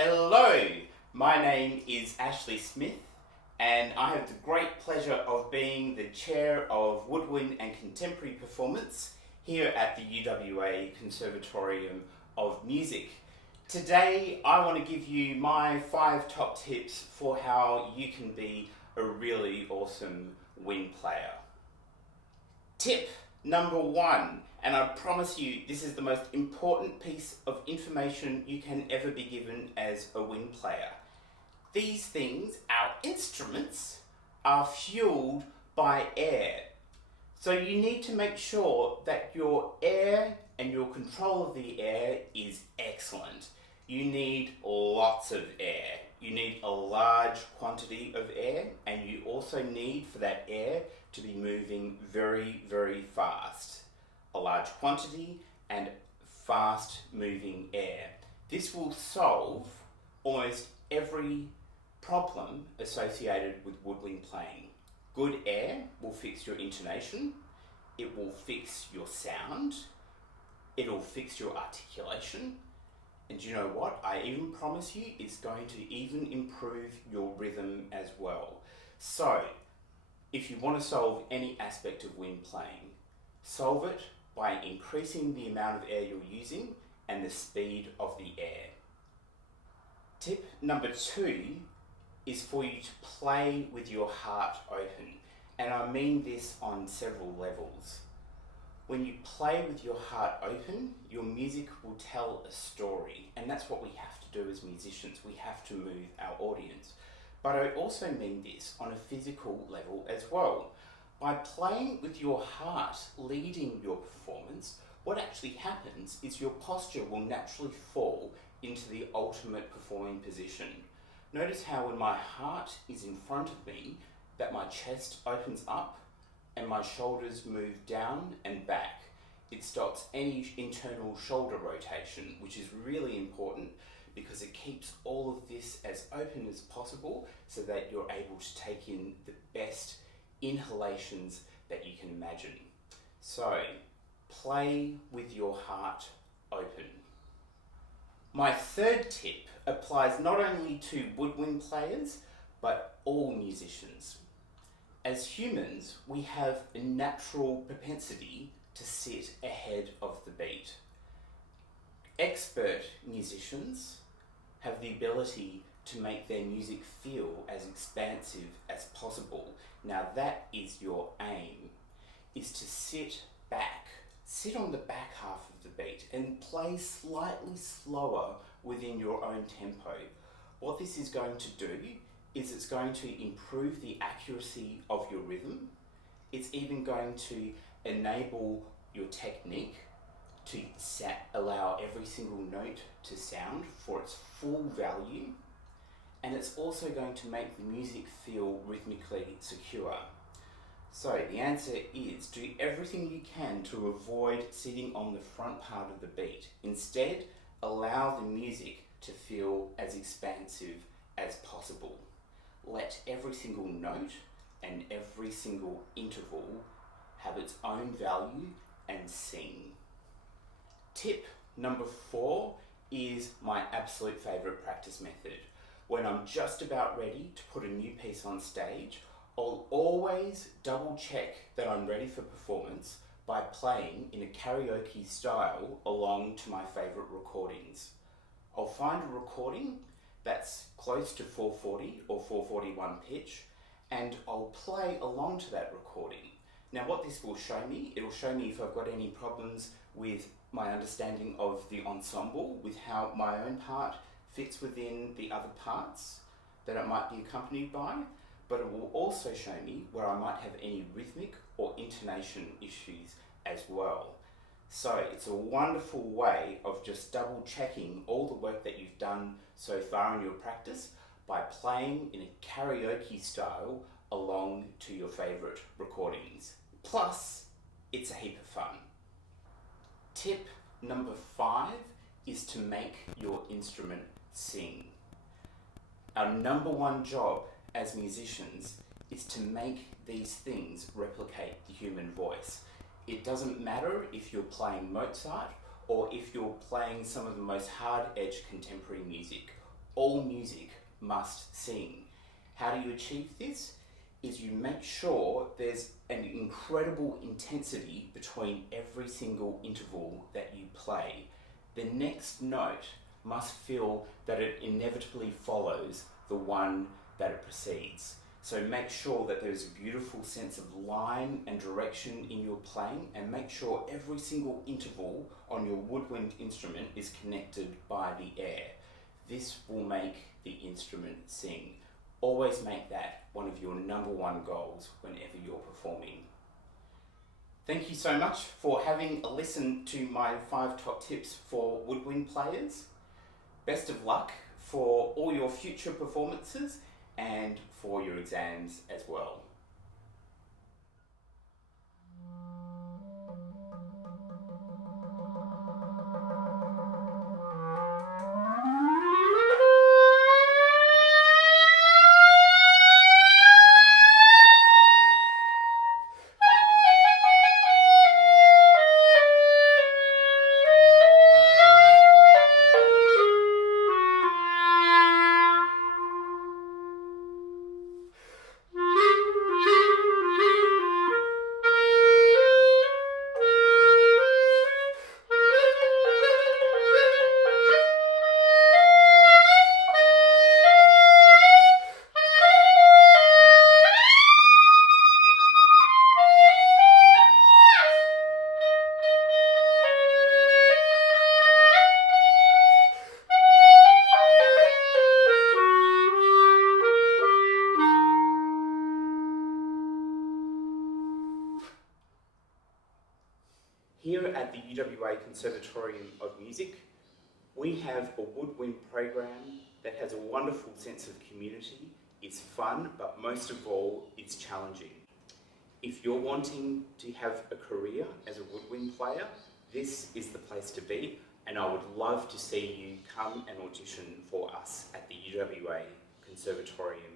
Hello, my name is Ashley Smith and I have the great pleasure of being the chair of Woodwind and Contemporary Performance here at the UWA Conservatorium of Music. Today I want to give you my 5 top tips for how you can be a really awesome wind player. Tip number 1, and I promise you this is the most important piece of information you can ever be given as a wind player. These things, our instruments, are fueled by air. So you need to make sure that your air and your control of the air is excellent. You need lots of air. You need a large quantity of air, and you also need for that air to be moving very, very fast. A large quantity and fast moving air. This will solve almost every problem associated with woodwind playing. Good air will fix your intonation, it will fix your sound, it'll fix your articulation, and you know what? I even promise you it's going to even improve your rhythm as well. So, if you want to solve any aspect of wind playing, solve it by increasing the amount of air you're using and the speed of the air. Tip number 2 is for you to play with your heart open, and I mean this on several levels. When you play with your heart open, your music will tell a story, and that's what we have to do as musicians. We have to move our audience. But I also mean this on a physical level as well. By playing with your heart leading your performance, what actually happens is your posture will naturally fall into the ultimate performing position. Notice how when my heart is in front of me, that my chest opens up and my shoulders move down and back. It stops any internal shoulder rotation, which is really important because it keeps all of this as open as possible so that you're able to take in the best inhalations that you can imagine. So, play with your heart open. My 3rd tip applies not only to woodwind players, but all musicians. As humans, we have a natural propensity to sit ahead of the beat. Expert musicians have the ability to make their music feel as expansive as possible. Now that is your aim, is to sit back, sit on the back half of the beat and play slightly slower within your own tempo. What this is going to do is it's going to improve the accuracy of your rhythm. It's even going to enable your technique to allow every single note to sound for its full value, and it's also going to make the music feel rhythmically secure. So the answer is do everything you can to avoid sitting on the front part of the beat. Instead, allow the music to feel as expansive as possible. Let every single note and every single interval have its own value and sing. Tip number 4 is my absolute favourite practice method. When I'm just about ready to put a new piece on stage, I'll always double check that I'm ready for performance by playing in a karaoke style along to my favourite recordings. I'll find a recording that's close to 440 or 441 pitch, and I'll play along to that recording. Now what this will show me, it'll show me if I've got any problems with my understanding of the ensemble, with how my own part fits within the other parts that it might be accompanied by, but it will also show me where I might have any rhythmic or intonation issues as well. So it's a wonderful way of just double checking all the work that you've done so far in your practice by playing in a karaoke style along to your favourite recordings. Plus, it's a heap of fun. Tip number 5 is to make your instrument sing. Our number 1 job as musicians is to make these things replicate the human voice. It doesn't matter if you're playing Mozart or if you're playing some of the most hard-edged contemporary music. all music must sing. How do you achieve this? Is you make sure there's an incredible intensity between every single interval that you play. The next note must feel that it inevitably follows the one that it precedes. So make sure that there's a beautiful sense of line and direction in your playing, and make sure every single interval on your woodwind instrument is connected by the air. This will make the instrument sing. Always make that one of your number one goals whenever you're performing. Thank you so much for having a listen to my 5 top tips for woodwind players. Best of luck for all your future performances and for your exams as well. Here at the UWA Conservatorium of Music, we have a woodwind program that has a wonderful sense of community. It's fun, but most of all, it's challenging. If you're wanting to have a career as a woodwind player, this is the place to be, and I would love to see you come and audition for us at the UWA Conservatorium